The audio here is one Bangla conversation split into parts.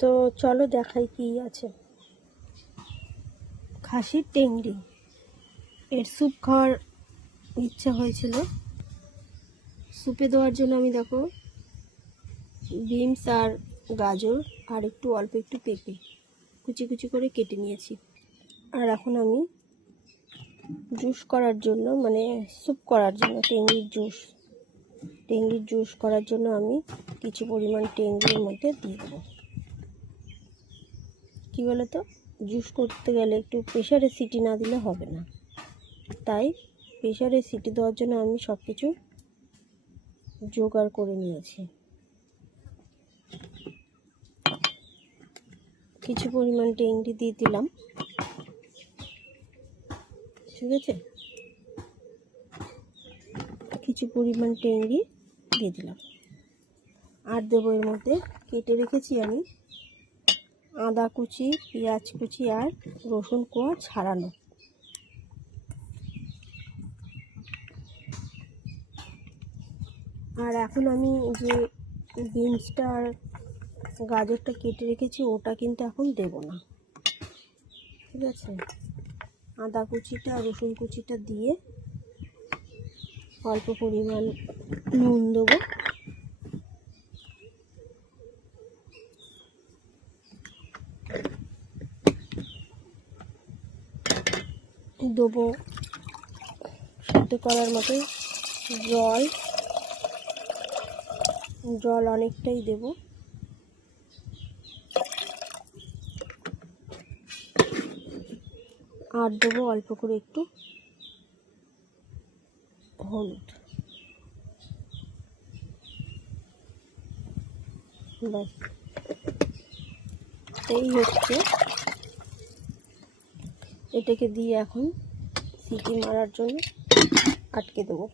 তো চলো দেখাই কি আছে। খাসির টেংরি, এর স্যুপ খাওয়ার ইচ্ছা হয়েছিল। স্যুপে দেওয়ার জন্য আমি দেখো বিনস আর গাজর আর অল্প একটু পেঁপে কুচি কুচি করে কেটে নিয়েছি। আর এখন আমি জুস করার জন্য, মানে স্যুপ করার জন্য টেংরির জুস করার জন্য আমি কিছু পরিমাণ টেংরির মধ্যে দিয়ে দেবো। কী বলো তো, জুস করতে গেলে একটু প্রেশারে সিটি না দিলে হবে না, তাই প্রেশারে সিটি দেওয়ার জন্য আমি সব কিছু জোগাড় করে নিয়েছি। কিছু পরিমাণ টেংরি দিয়ে দিলাম, ঠিক আছে, কিছু পরিমাণ টেংরি দিয়ে দিলাম। আর দেবো এর মধ্যে কেটে রেখেছি আমি আদা কুচি, পেঁয়াজ কুচি আর রসুন কোয়া ছাড়ানো। আর এখন আমি যে বিনসটা আর গাজরটা কেটে রেখেছি ওটা কিন্তু এখন দেব না, ঠিক আছে। আদা কুচিটা আর রসুন কুচিটা দিয়ে অল্প পরিমাণ নুন দেবো, দেবো সিদ্ধ করার মতো জল অনেকটাই দেব। আর দেবো অল্প করে একটু হলুদ। ব্যাস, এই হচ্ছে। এটাকে দিয়ে এখন সিটি মারার জন্য আটকে দেবো।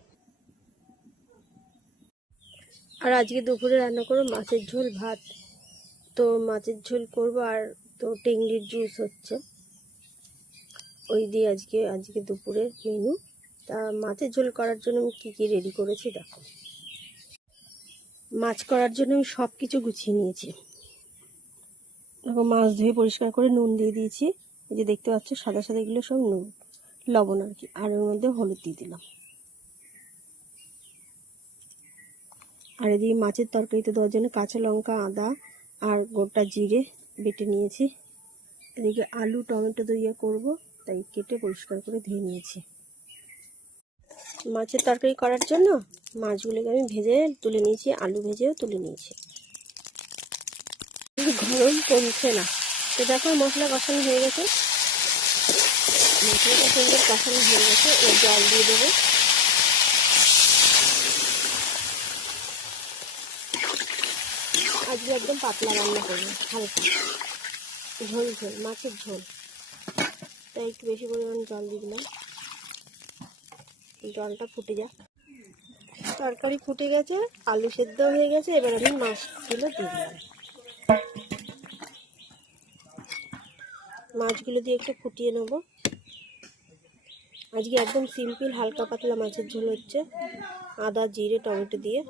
আর আজকে দুপুরে রান্না করবো মাছের ঝোল ভাত। তো মাছের ঝোল করবো, আর তো টেংরির জুস হচ্ছে, ওই দিয়ে আজকে দুপুরের মেনু। তা মাছের ঝোল করার জন্য আমি কী কী রেডি করেছি দেখো। মাছ করার জন্য আমি সব কিছু গুছিয়ে নিয়েছি। দেখো মাছ ধুয়ে পরিষ্কার করে নুন দিয়ে দিয়েছি, এই যে দেখতে পাচ্ছ সাদা সাদা এগুলো সব নুন, লবণ আর কি, আর এর মধ্যে হলুদ দিয়ে দিলাম। আর এদিকে মাছের তরকারিতে দেওয়ার জন্য কাঁচা লঙ্কা, আদা আর গোটা জিরে বেটে নিয়েছি। এদিকে আলু টমেটো দিয়ে করবো, তাই কেটে পরিষ্কার করে ধুয়ে নিয়েছি। মাছের তরকারি করার জন্য মাছগুলোকে আমি ভেজে তুলে নিয়েছি, আলু ভেজেও তুলে নিয়েছি। গরম কমছে না, তো দেখো মশলা কষানো হয়ে গেছে, মশলাটা সুন্দর কষানো হয়ে গেছে। এর জল দিয়ে দেবো। আজকে একদম পাতলা রান্না করবো, হালকা ঝোল মাছের ঝোল, তাই একটু বেশি পরিমাণ জল দিয়ে দিলাম। জলটা ফুটে যাক। তরকারি ফুটে গেছে, আলু সেদ্ধ হয়ে গেছে, এবার আমি মাছগুলো দিয়ে দিলাম। মাছগুলো দিয়ে একটু ফুটিয়ে নেব। আজকে একদম সিম্পল হালকা পাতলা মাছের ঝোল হচ্ছে, আদা জিরে টমেটো দিয়ে।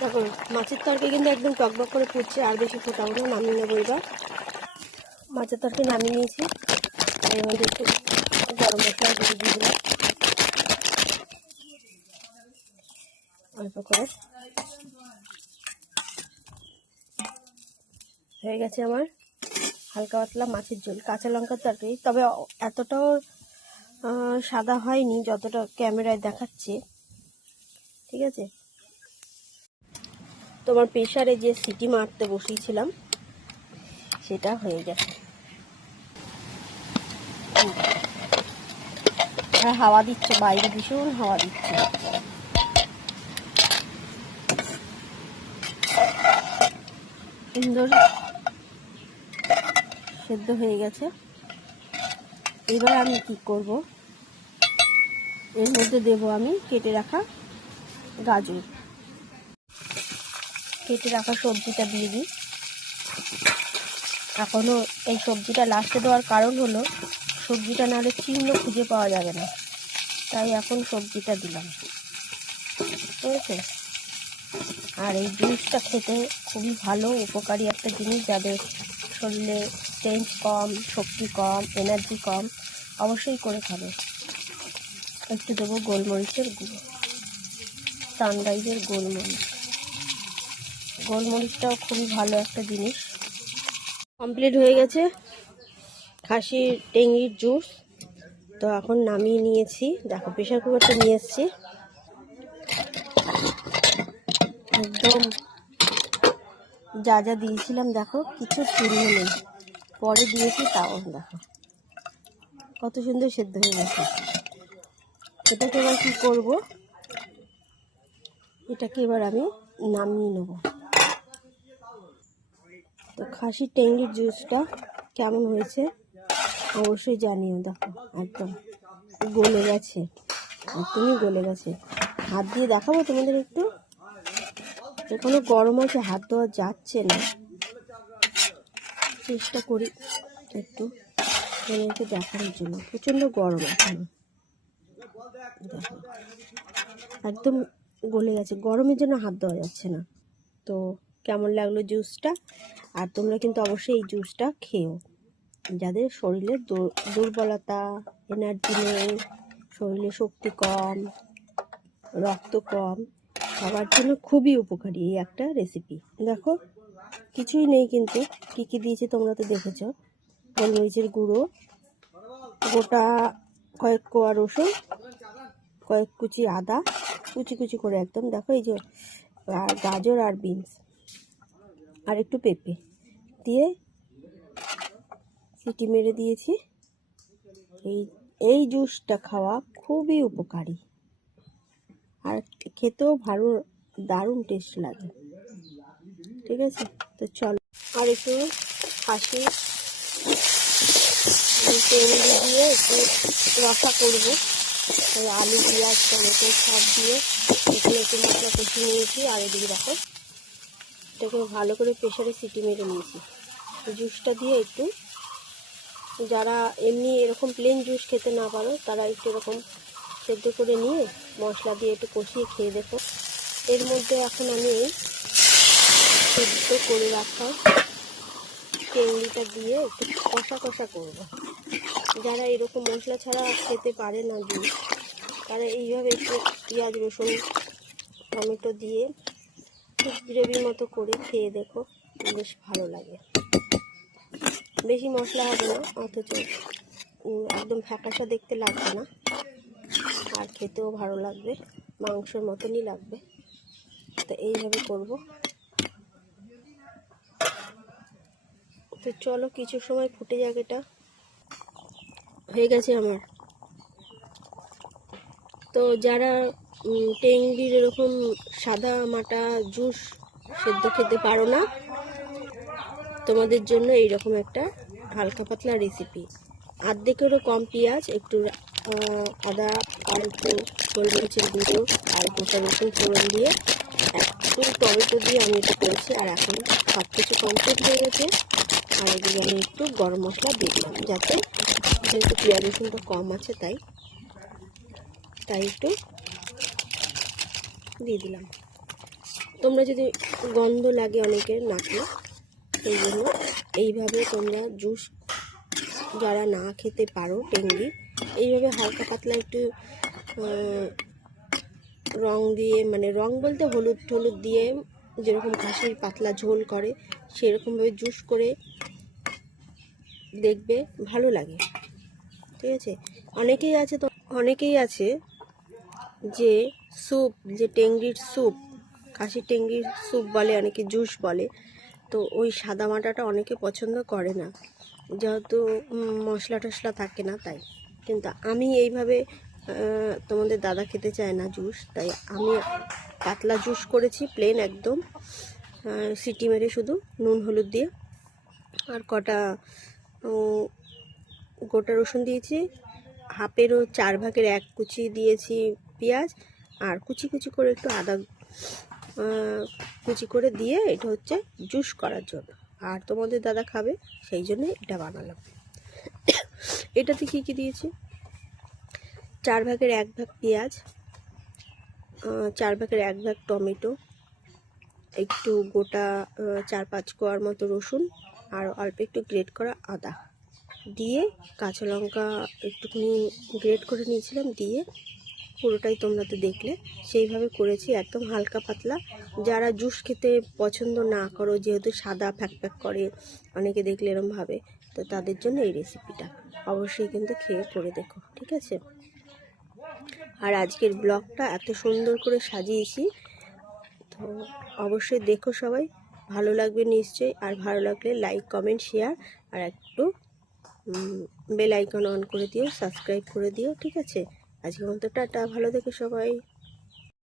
দেখো মাছের তরকারি কিন্তু একদম টকবক করে ফুটছে, আর বেশি ফোটাবো না, নামিয়ে নেবো। এবার মাছের তরকারি নামিয়ে নিয়েছি, এর মধ্যে একটু গরম মশলা দিয়ে দিলাম অল্প করে। হয়ে গেছে আমার হালকা পাতলা মাছের ঝোল, কাঁচা লঙ্কার তরকারি। তবে এতটাও সাদা হয়নি যতটা ক্যামেরায় দেখাচ্ছে, ঠিক আছে। তোমার প্রেশারে যে সিটি মারতে বসিয়েছিলাম সেটা হয়ে গেছে। আর হাওয়া দিচ্ছে, বাইরে ভীষণ হাওয়া দিচ্ছে। সুন্দর সেদ্ধ হয়ে গেছে। এবার আমি কি করব, এর মধ্যে দেব আমি কেটে রাখা গাজর, কেটে রাখা সবজিটা দিয়ে দিই। এখনও এই সবজিটা লাস্টে দেওয়ার কারণ হলো সবজিটা নাহলে চিহ্ন খুঁজে পাওয়া যাবে না, তাই এখন সবজিটা দিলাম, ঠিক আছে। আর এই জুসটা খেতে খুবই ভালো, উপকারী একটা জিনিস। যাদের শরীরে স্ট্রেংথ কম, শক্তি কম, এনার্জি কম, অবশ্যই করে খাবে। একটু দেবো গোলমরিচের গুঁড়ো, সানরাইজের গোলমরিচ। গোলমরিচটাও খুবই ভালো একটা জিনিস। কমপ্লিট হয়ে গেছে খাসির টেংরির জুস। তো এখন নামিয়ে নিয়েছি। দেখো প্রেশার কুকারটা নিয়ে এসেছি, একদম যা যা দিয়েছিলাম দেখো কিছু চিহ্ন নেই, পরে দিয়েছি তাও দেখো কত সুন্দর সেদ্ধ হয়ে গেছে। এটাকে এবার কী করবো, এটাকে এবার আমি নামিয়ে নেব। তো খাসির টেংরির জুসটা কেমন হয়েছে অবশ্যই জানিও। দেখো একদম গলে গেছে, একদমই গলে গেছে। হাত দিয়ে দেখাবো তোমাদের একটু, এখনো গরম আছে, হাত দেওয়া যাচ্ছে না। চেষ্টা করি একটু তোমাদেরকে দেখানোর জন্য। প্রচণ্ড গরম এখন, দেখো একদম গলে গেছে, গরমের জন্য হাত দেওয়া যাচ্ছে না। তো কেমন লাগলো জুসটা? আর তোমরা কিন্তু অবশ্যই এই জুসটা খেও। যাদের শরীরে দুর্বলতা, এনার্জি নেই, শরীরে শক্তি কম, রক্ত কম, সবার জন্য খুবই উপকারী এই একটা রেসিপি। দেখো কিছুই নেই, কিন্তু কী কী দিয়েছে তোমরা তো দেখেছ। গোলমরিচের গুঁড়ো, গোটা কয়েক কোয়া রসুন, কয়েক কুচি আদা কুচি কুচি করে একদম, দেখো এই যে, আর গাজর আর বিনস আর একটু পেঁপে দিয়ে সিটি মেরে দিয়েছি। এই জুসটা খাওয়া খুবই উপকারী, আর খেতেও ভালো, দারুণ টেস্ট লাগে। ঠিক আছে, তো চলো আর একটু খাসি টেংরি দিয়ে একটু রসা করবো। আলু, পেঁয়াজ, টমেটো সব দিয়ে এখানে একটু মশলা কষিয়ে নিয়েছি। আর এদিকে দেখো এটাকে ভালো করে প্রেশারে সিটি মেরে নিয়েছি। জুসটা দিয়ে একটু, যারা এমনি এরকম প্লেন জুস খেতে না পারো তারা একটু এরকম সেদ্ধ করে নিয়ে মশলা দিয়ে একটু কষিয়ে খেয়ে দেখো। এর মধ্যে এখন আমি সেদ্ধ করে রাখা টেংরিটা দিয়ে একটু কষা কষা করবো। যারা এরকম মশলা ছাড়া খেতে পারে না জুস, তারা এইভাবে একটু পেঁয়াজ, রসুন, টমেটো দিয়ে খুব গ্রেভির মতো করে খেয়ে দেখো, বেশ ভালো লাগে। বেশি মশলা হবে না, অথচ একদম ফ্যাকাশা দেখতে লাগবে না, আর খেতেও ভালো লাগবে, মাংসের মতনই লাগবে। তো এইভাবে করব। তো চলো কিছু সময় ফুটে যাক, এটা হয়ে গেছে আমার। তো যারা টেংরির এরকম সাদা মাটা জুস সেদ্ধ খেতে পারো না, তোমাদের জন্য এইরকম একটা হালকা পাতলা রেসিপি। আর্ধেকেরও কম পেঁয়াজ, একটু আদা আর একটু গোলমরিচের গুঁড়ো আর গোটা রসুন ফোড়ন দিয়ে একটু টমেটো দিয়ে আমি এটা করেছি। আর এখন সব কিছু কমপ্লিট হয়ে গেছে। আর এদিকে আমি একটু গরম মশলা দিয়ে দিলাম, যাতে যেহেতু পেঁয়াজ রসুনটা কম আছে তাই একটু দিয়ে দিলাম। তোমরা যদি গন্ধ লাগে অনেকের নাকে, সেই জন্য এইভাবে তোমরা জুস যারা না খেতে পারো টেংরি, এইভাবে হালকা পাতলা একটু রং দিয়ে, মানে রং বলতে হলুদ টলুদ দিয়ে, যেরকম খাসির পাতলা ঝোল করে সেরকমভাবে জুস করে দেখবে, ভালো লাগে। ঠিক আছে, অনেকেই আছে যে স্যুপ, যে টেংরির স্যুপ, খাসির টেংরির স্যুপ বলে, অনেকে জুস বলে। তো ওই সাদা মাটাটা অনেকে পছন্দ করে না, যেহেতু মশলা টশলা থাকে না তাই। কিন্তু আমি এইভাবে, তোমাদের দাদা খেতে চায় না জুস, তাই আমি পাতলা জুস করেছি, প্লেন একদম, সিটি মেরে শুধু নুন হলুদ দিয়ে। আর কটা গোটা রসুন দিয়েছি, হাফেরও 4/1 কুচি দিয়েছি পেঁয়াজ, আর কুচি কুচি করে একটু আদা কুচি করে দিয়ে, এটা হচ্ছে জুস করার জন্য। আর তোমাদের দাদা খাবে সেই জন্য এটা বানালাম। এটাতে কী কী দিয়েছি, 4/1 পেঁয়াজ, 4/1 টমেটো, একটু গোটা 4-5 কোয়ার মতো রসুন আর অল্প একটু গ্রেট করা আদা দিয়ে কাঁচা লঙ্কা একটুখানি গ্রেট করে নিয়েছিলাম, দিয়ে পুরোটাই তোমরা তো দেখলে সেইভাবে করেছি, একদম হালকা পাতলা। যারা জুস খেতে পছন্দ না করো, যেহেতু সাদা ফ্যাক ফ্যাক করে অনেকে দেখলে এরম ভাবে, তো তাদের জন্য এই রেসিপিটা অবশ্যই কিন্তু খেয়ে করে দেখো, ঠিক আছে। আর আজকের ব্লগটা এত সুন্দর করে সাজিয়েছি, তো অবশ্যই দেখো সবাই, ভালো লাগবে নিশ্চয়ই। আর ভালো লাগলে লাইক কমেন্ট শেয়ার আর একটু বেল আইকন অন করে দিও, সাবস্ক্রাইব করে দিও, ঠিক আছে। আজকের মতো টাটা, ভালো থেকো সবাই।